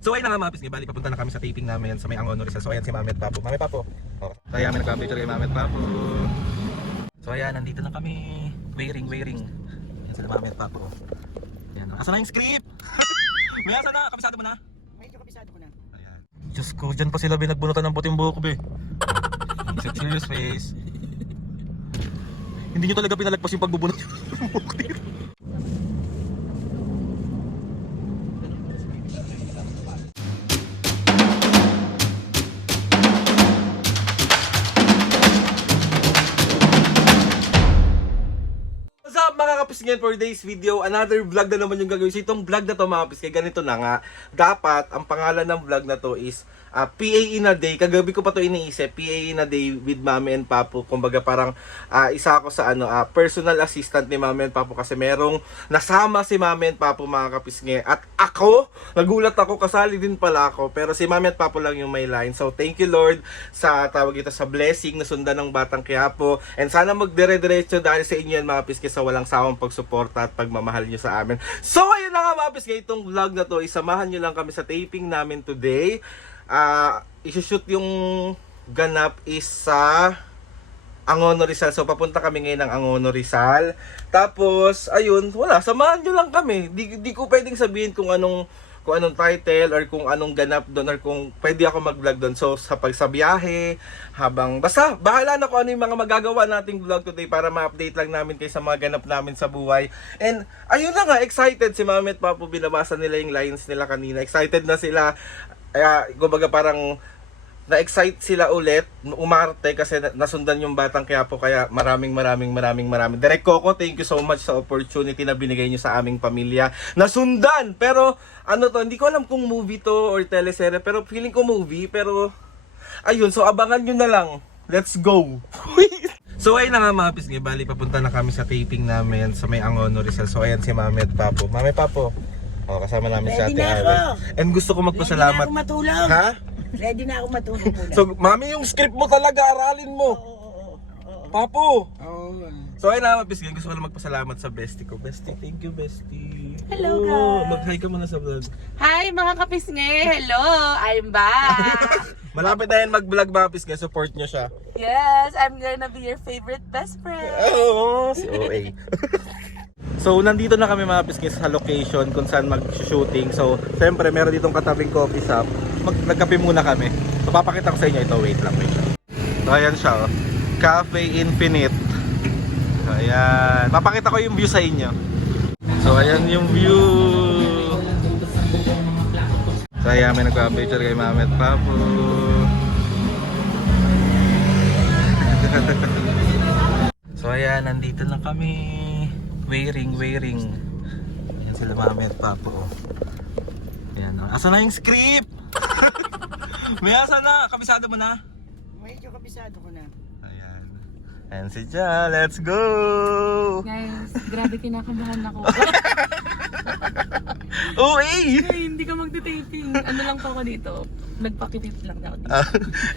So ayun na nga mga pisngi, bali papunta na kami sa taping namin sa may Angono Rizal. So ayan si Mami at Papo. Mami Papo. Oh. So ayan, may nagka-picture kay Mami at Papo. So ayan, nandito na kami. Wearing. Ayan sila Mami at Papo. Ayan. Asa na yung script? May asa na? Kabisado mo na? Medyo kabisado ko na. Ayan. Diyos ko, dyan pa sila binagbunutan ng puting buhok be. Serious face. Hindi nyo talaga pinalagpas yung pagbubunot yung buhok dito. What's up mga kapisngin, for today's video, another vlog na naman yung gagawin. So itong vlog na to mga kapisngin, ganito na nga. Dapat, ang pangalan ng vlog na to is PA in a day. Kagabi ko pa to iniisip, PA in a day with Mami and Papo. Kumbaga parang isa ako sa personal assistant ni Mami and Papo kasi merong nasama si Mami and Papo mga kapisngin. At ako, nagulat ako, kasali din pala ako. Pero si Mami at Papo lang yung may line. So thank you Lord sa tawag ito sa blessing na sundan ng Batang Quiapo. And sana magdire-diretso dahil sa inyo yan mga kapisngin sa walang sawang pagsuporta at pagmamahal nyo sa amin. So ayun na nga mga kapisngin, itong vlog na to, isamahan nyo lang kami sa taping namin today. Isushoot yung ganap is sa Angono Rizal. So papunta kami ngayon ng Angono Rizal. Tapos ayun, wala, samahan nyo lang kami. Di ko pwedeng sabihin kung anong title or kung anong ganap doon or kung pwede ako mag-vlog doon. So sa pagsabiyahe, basta bahala na kung ano yung mga magagawa nating vlog today para ma-update lang namin kayo sa mga ganap namin sa buhay. And ayun na nga, excited si Mami at Papo, binabasa nila yung lines nila kanina. Excited na sila. Kumbaga parang na-excite sila ulit, umarte kasi nasundan yung Batang Quiapo, kaya maraming Direk Coco, thank you so much sa opportunity na binigay niyo sa aming pamilya. Nasundan! Pero hindi ko alam kung movie to or teleserye, pero feeling ko movie, pero ayun, so abangan nyo na lang. Let's go! So ayun na nga mga pisngi, bali papunta na kami sa taping namin sa may Angono Rizal. So ayan si Mami at Papo. Mami Papo, kasama namin si Ate Aaron. And gusto ko magpasalamat. Ready na ako matulog. Ha? Ready na ako matulog muna. So, Mami, yung script mo talaga, aralin mo. Oo. Papo. Oo. So, ayun na, Pisgay, gusto ko lang magpasalamat sa bestie ko. Bestie, thank you, bestie. Hello, guys. Mag-hi ka muna sa vlog. Hi mga kapisngi! Hello! I'm back! Malapit na yan mag-vlog, mga Pisgay. Support nyo siya. Yes, I'm gonna be your favorite best friend! Oo, si OA. So, nandito na kami mga Pisgay sa location kung saan mag-shooting. So, siyempre, meron ditong katabing coffee shop. Nagkape muna kami. So, papakita ko sa inyo ito. Wait lang. So, ayan siya. Oh. Cafe Infinite. So, ayan. Papakita ko yung view sa inyo. So, ayan yung view. So, ayan. May nagpa-picture kay Mami at Papo. So, ayan. Nandito na kami. Wearing. Ayan sila Mami at Papo. Ayan. Asa na yung script? May asa na. Kabisado mo na? Medyo kabisado ko na. Ayan. Ayan si Ja. Let's go! Guys, grabe kinakabahan ako. Uy! Ay, hindi ka magte-taping. Ano lang po ako dito? Nagpakitip lang ako dito.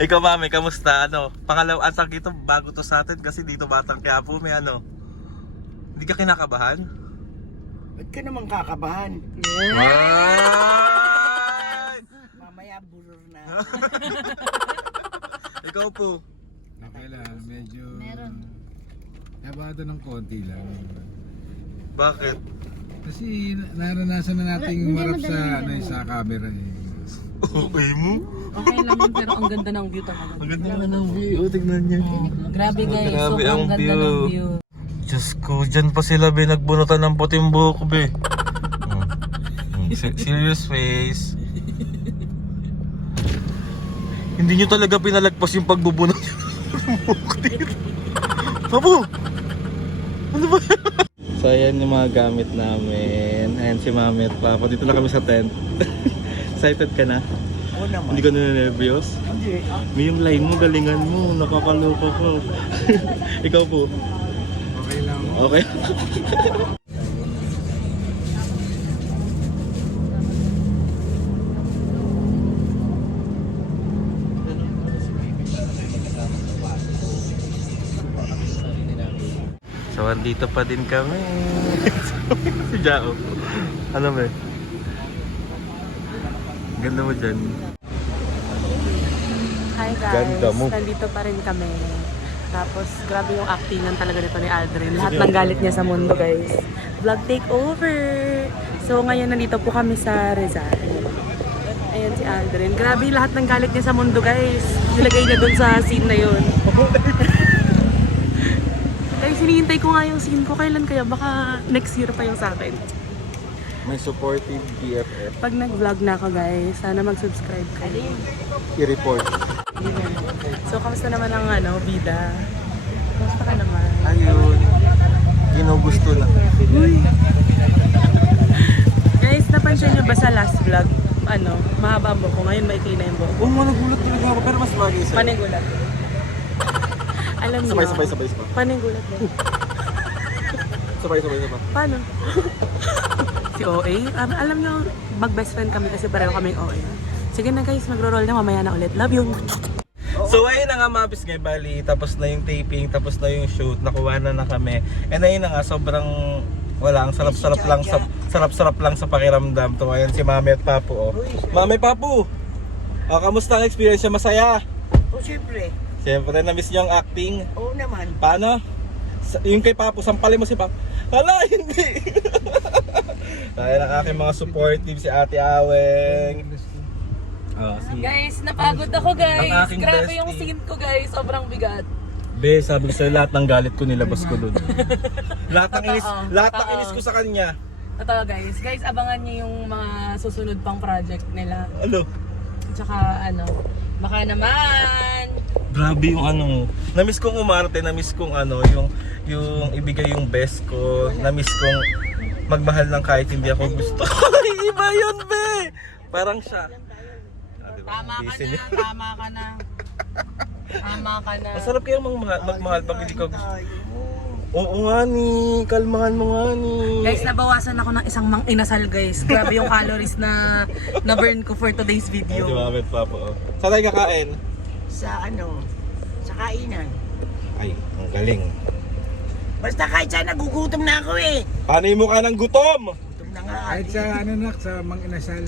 Ikaw Mami, kamusta? Pangalawa, asang dito, bago to sa atin kasi dito Batang Quiapo, may Hindi ka kinakabahan? Ba't ka naman kakabahan? Ay! Mamaya burur na. Ikaw po. Okay lang, medyo Meron. kabado ng konti lang. Bakit? Kasi naranasan na nating marap sa sa camera eh. Okay mo? Okay lang yun, pero ang ganda ng view talaga. Ang ganda nga ng view. Tignan niyo. Grabe guys, Grabe sobrang ang ganda view. ng view. Diyos ko, dyan pa sila binagbunutan ng puting buhok be. Serious face. Hindi nyo talaga pinalagpas yung pagbubunot yung buhok dito. Papo! Ano ba yan? So ayan yung mga gamit namin. Ayan si Mami at Papa. Dito na kami sa tent. Excited ka na? Oo naman. Hindi ka na nervyos? Hindi. May yung line mo, galingan mo. Nakakaloko ko. Ikaw po? Okay lang. Okay. So, andito pa din kami. Si Jao. Ano ba? Ganda mo dyan. Hi guys, Ganda mo. nandito pa rin kami. Tapos grabe yung actingan talaga nito ni Aldrin. Lahat ng galit niya sa mundo guys. Vlog takeover! So ngayon nandito po kami sa Rizal. Ayan si Aldrin. Grabe lahat ng galit niya sa mundo guys. Nilagay niya dun sa scene na yun. Guys, hinihintay ko nga yung scene ko. Kailan kaya? Baka next year pa yung sa akin. May supportive BFF. Pag nag-vlog na ako guys, sana mag-subscribe kayo. I-report. So, kamusta naman ang bida? Kamusta ka naman? Ayun. Ginugusto na. Guys, napansin nyo ba sa last vlog? Mahaba ang buhok ko. Ngayon maikli na yung buhok ko. Oo, nagulat talaga ako. Pero mas bagay sa'yo. Panigulat. Alam niyo. Sabay. Panigulat din. Sabay. Paano? Si OA? Alam niyo, mag-best friend kami kasi pareho kaming OA. Sige na guys, magro-roll na mamaya na ulit. Love you! So ayun na nga mga Pisngay, bali, tapos na yung taping, tapos na yung shoot, nakuha na kami. And ayun na nga, sobrang wala, ang sarap-sarap lang sa pakiramdam. To ayan si Mami at Papu, oh. Mami, Papu! Oh, kamusta ang experience niya? Masaya? O siyempre. Siyempre, na-miss niyo ang acting. Oo naman. Paano? Yung kay Papu, sampalin mo si Papu. Hala, hindi! Ayan ang aking mga supportive, si Ate Aweng. Oh, Guys, napagod ako guys. Ang aking Grabe bestie. yung scene ko guys. Sobrang bigat. Be, sabi ko sa'yo, lahat ng galit ko nilabas ko doon. lahat ng Totoo. inis ko sa kanya. Totoo guys. Guys, abangan niyo yung mga susunod pang project nila. Ano? Tsaka baka naman. Grabe yung na-miss kong umarte, na-miss kong yung ibigay yung best ko, na-miss kong magmahal ng kahit hindi ako gusto. Iba yun, be! Parang siya. Tama ka na. Masarap kayang magmahal pag hindi ka gusto. Oo nga ni, kalmahan mo nga ni. Guys, nabawasan ako ng isang mang inasal guys. Grabe yung calories na burn ko for today's Ay, video. si Mami at Papa, oh. Saan tayo kakain? Sa sa kainan. Ay, ang galing. Basta kahit saan nagugutom na ako eh. Paano yung mukha ng gutom? Gutom na nga. Kahit sa sa Mang Inasal.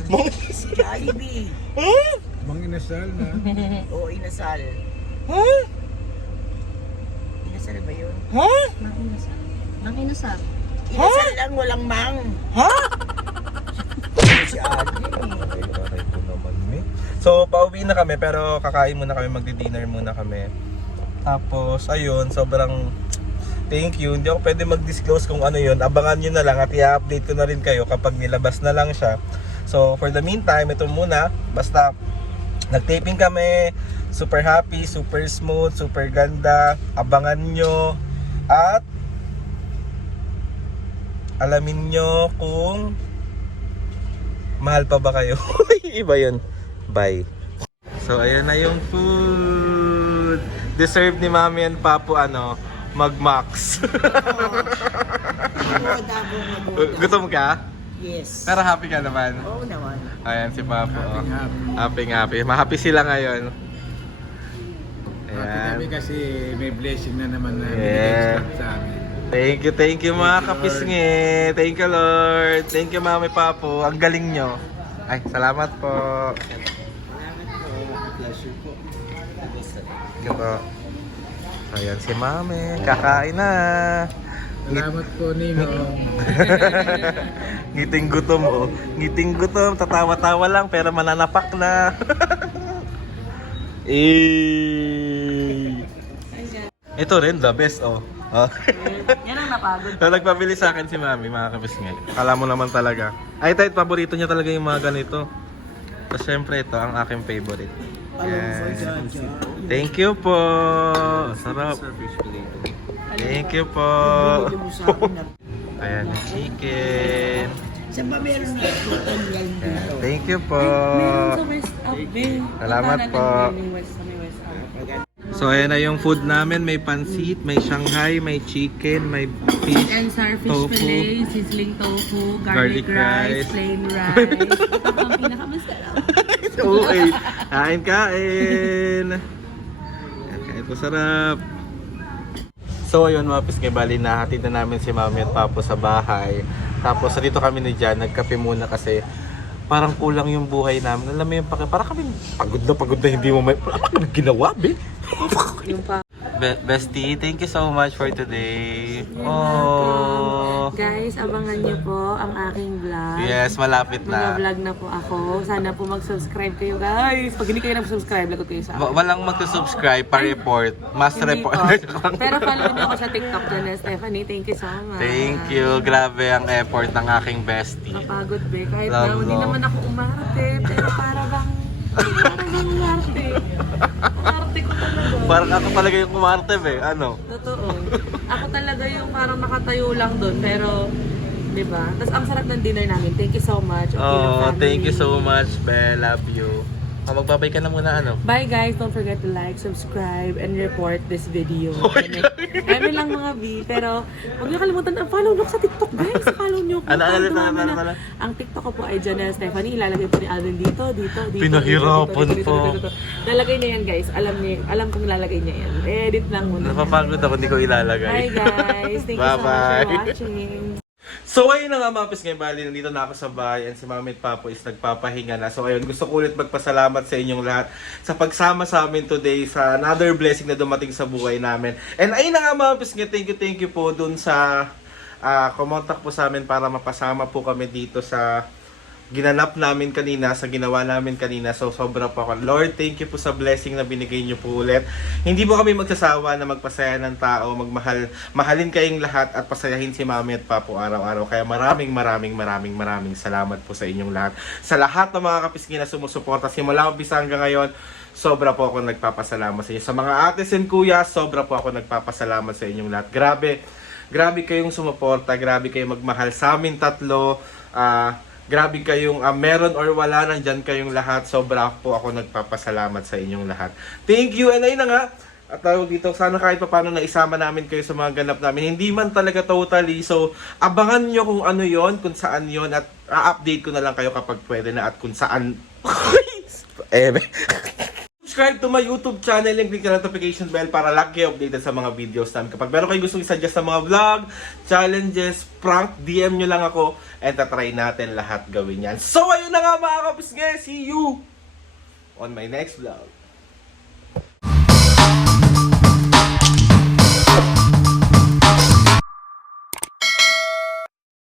Jollibee. Ha? Mang Inasal na. Oo, inasal. Ha? Inasal ba yun? Ha? Inasal lang, walang mang. Ha? Si Alvin. So, pauwi na kami pero kakain muna kami, magdi-dinner muna kami. Tapos, ayun, sobrang thank you. Hindi ako pwede mag-disclose kung ano yun. Abangan nyo na lang at i-update ko na rin kayo kapag nilabas na lang siya. So, for the meantime, ito muna. Basta, nag-taping kami. Super happy, super smooth, super ganda. Abangan nyo. At, alamin nyo kung mahal pa ba kayo. Iba yun. Bye. So, ayan na yung food. Deserve ni Mami and Papu, mag-max. Gutom ka? Yes. Pero happy ka naman. Oo naman. Ayan si Papu. Oh. Happy. Happy. Mahappy sila ngayon. Happy kami Ayan. kasi may blessing na naman na Yeah. binigay sa amin. Thank you mga kapisngi. Thank you Lord. Thank you Mami Papu. Ang galing nyo. Ay, salamat po. Thank you po. Ayan si Mami. Kakain na. Salamat po, Ninong. Ngiting gutom oh. Ngiting gutom. Tatawa-tawa lang pero mananapak na. Ito rin, the best oh. Yan ang napagod. So, nagpabili sa akin si Mami, mga kapisngay. Akala mo naman talaga. Ay, kahit paborito niya talaga yung mga ganito. So, syempre ito, ang aking favorite. Yan. Thank you po. Sarap. Thank you po. Ayan, yung chicken. Saan ba meron na chicken yan dito? Thank you po. Meron sa West Up, babe. Salamat Punta po. natin may West Up. So, ayan na yung food namin. May pansit, may Shanghai, may chicken, may fish, And starfish tofu. fillet, sizzling tofu, Garlic garlic rice. rice, plain rice. Ito ang pinakamasarap. Oo, eh. Kain. Ayan, kain po sarap. So ayun mga Pisngay, bali nahatid na namin si Mami at Papu sa bahay. Tapos dito kami ni Jan, nagkape muna kasi parang kulang yung buhay namin. Alam mo yung parang kami pagod na hindi mo may, wala kami ginawa, be. Yung pa. Bestie, thank you so much for today. Oh. Guys, abangan niyo po ang aking vlog. Yes, malapit Mga na. vlog na po ako. Sana po mag-subscribe kayo guys. Pag hindi kayo nag-subscribe, lagot kayo sa akin. Walang magsusubscribe pa report. Must Hindi report. po. Pero follow niyo ako sa TikTok dyan, Stephanie. Thank you so much. Thank you. Grabe ang effort ng aking bestie. Kapagod be. Kahit Love, na hindi love. naman ako umarte. Pero para bang umarte. Umarte ko talaga. Parang ako talaga yung kumarte, be. Ano? Totoo. Ako talaga yung parang nakatayo lang doon. Pero, di ba? Tapos ang sarap ng dinner namin. Thank you so much. Oh, thank you so much, be. Love you. Magbabay ka na muna, ano? Bye guys, don't forget to like, subscribe, and report this video. Eme lang mga B, pero huwag niyo kalimutan ang follow nyo sa TikTok guys. Follow nyo ko. Ano? Ang TikTok ko po ay Janelle Stephanie. Ilalagay po ni Alvin dito. Pinahirapan po. Lalagay niya yan guys. Alam kong ilalagay niya yan. Edit lang muna. Napapagod ako, hindi ko ilalagay. Bye guys. Thank you so much for watching. So ayun na nga mga pis ngayon, bali nandito na ako sa bahay and si Mami at Papo is nagpapahinga na. So ayun, gusto ko ulit magpasalamat sa inyong lahat sa pagsama sa amin today sa another blessing na dumating sa buhay namin. And ayun na nga mga pis ngayon, thank you po dun sa kumontak po sa amin para mapasama po kami dito sa ginanap namin kanina, sa ginawa namin kanina. So sobra po ako. Lord, thank you po sa blessing na binigay niyo po ulit. Hindi po kami magsasawa na magpasaya ng tao, mahalin kayong lahat at pasayahin si Mami at Papo araw-araw. Kaya maraming salamat po sa inyong lahat. Sa lahat ng mga kapisngi na sumusuporta simula umpisa hanggang ngayon, sobra po ako nagpapasalamat sa inyo. Sa mga ates and kuya, sobra po ako nagpapasalamat sa inyong lahat. Grabe kayong sumuporta, grabe kayong magmahal sa amin tatlo. Grabe kayong meron or wala, nandyan kayong lahat. Sobra po ako nagpapasalamat sa inyong lahat. Thank you. And ayun na nga, at tawag dito, sana kahit pa paano naisama namin kayo sa mga ganap namin. Hindi man talaga totally. So, abangan nyo kung ano yon, kung saan yon, at update ko na lang kayo kapag pwede na at kung saan. Subscribe to my YouTube channel and click the notification bell para lagi kayo updated sa mga videos namin. Kapag meron kayo gustong i-suggest sa mga vlog, challenges, prank, DM nyo lang ako and tatry natin lahat gawin yan. So ayun na nga mga kapisngi, see you on my next vlog.